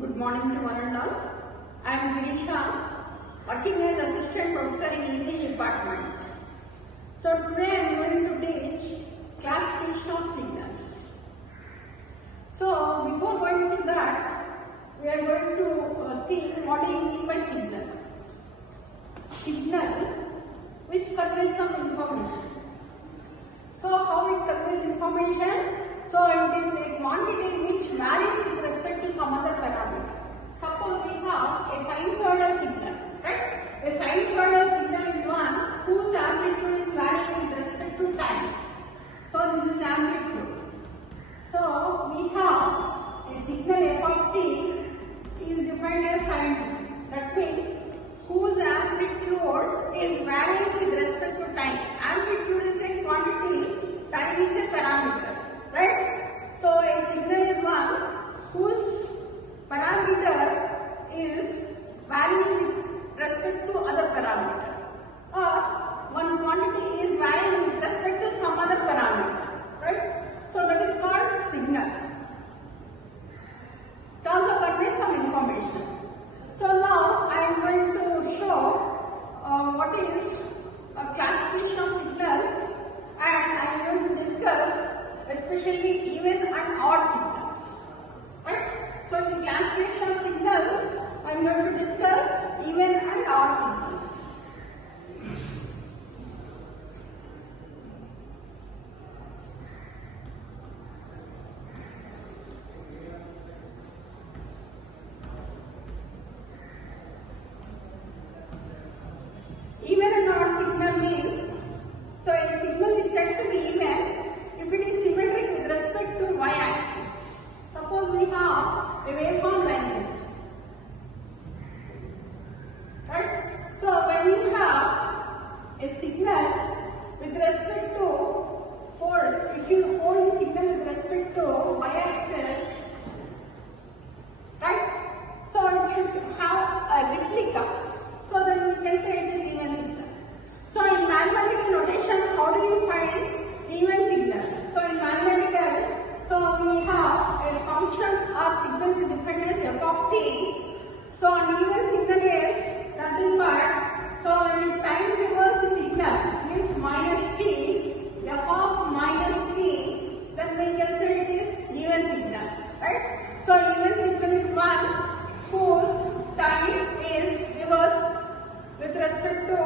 Good morning to one and all. I am Sireesha, working as assistant professor in ECE department. So today I am going to teach classification of signals. So before going to that, we are going to see what do you mean by signal. Signal which conveys some information. So how it conveys information? So it is a quantity which varies with respect to some other parameter. Suppose we have a sinusoidal signal, right? A sinusoidal signal is one whose amplitude is varying with respect to time. So this is amplitude. So we have a signal f of t is defined as sin t. That means whose amplitude is varying with respect to time. Amplitude is a quantity, time is a parameter. Right? So a signal is one whose parameter is varying with respect to other parameter, or one quantity is varying with respect to some other parameter. Right? So that is called signal. It also conveys some information. So now I am going to show what is a classification of signals, and I am going to discuss especially even and odd signals. Right? So in classification of signals, I am going to discuss even and odd signals. Even and odd signal means, so a signal is said to be even if it is symmetric with respect to y-axis. Suppose we have a waveform like this. Right? So when you have a signal with respect to if you hold the signal with respect to y-axis, right? So it should have a replica. So then we can say it is even signal. So in mathematical notation, how do you find even signal? So in mathematical, so we have a function or signal is defined as f of t. So an even signal is nothing but, so when time reverse the signal means minus t, f of minus t, then we can say it is even signal. Right? So even signal is one whose time is reversed with respect to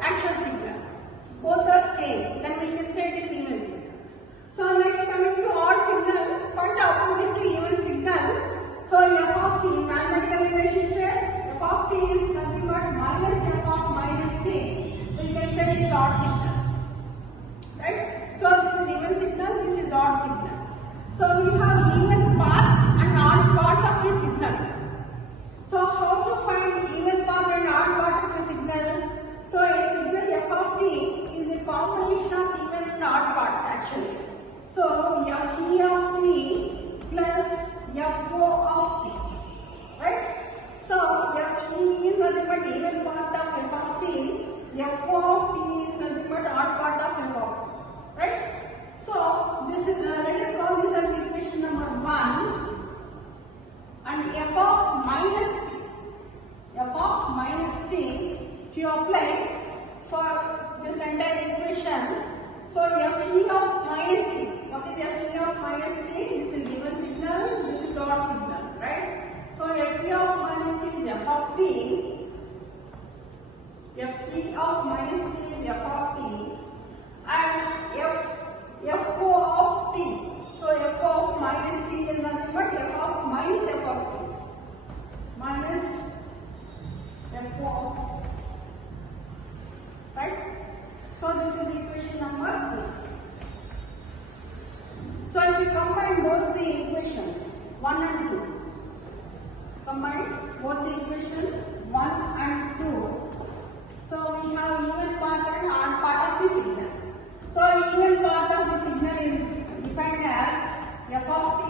actual signal. Both are same, then we can say it is even signal. So next, coming to odd signal, quite opposite to even signal. So f of t, mathematical relationship, f of t is nothing but minus f of minus t. We can say it is odd signal. Right? So this is even signal, this is odd signal. So we have even part and odd part of a signal. So how to find even part and odd part of a signal? So a signal f of t is a combination of even and odd parts actually. So f e of t plus f o of t. Right? So f e is nothing but even part of f of t. F o of t is nothing but odd part of f of t. Right? So this is let us call this as equation number 1. And f of minus t. F of minus t, if you apply for this entire equation, so f e of minus t. What is f e of minus t? This is even signal, this is odd signal, right? So f e of minus t is f of t. F e of minus t is f of t, and f o of t. So f of minus t is nothing but f of minus f of t. Minus f of, right? So this is equation number 3. So if we combine both the equations 1 and 2, combine both the equations 1 and 2. So we have even part and odd part of the signal. So even part of the signal is defined as f of t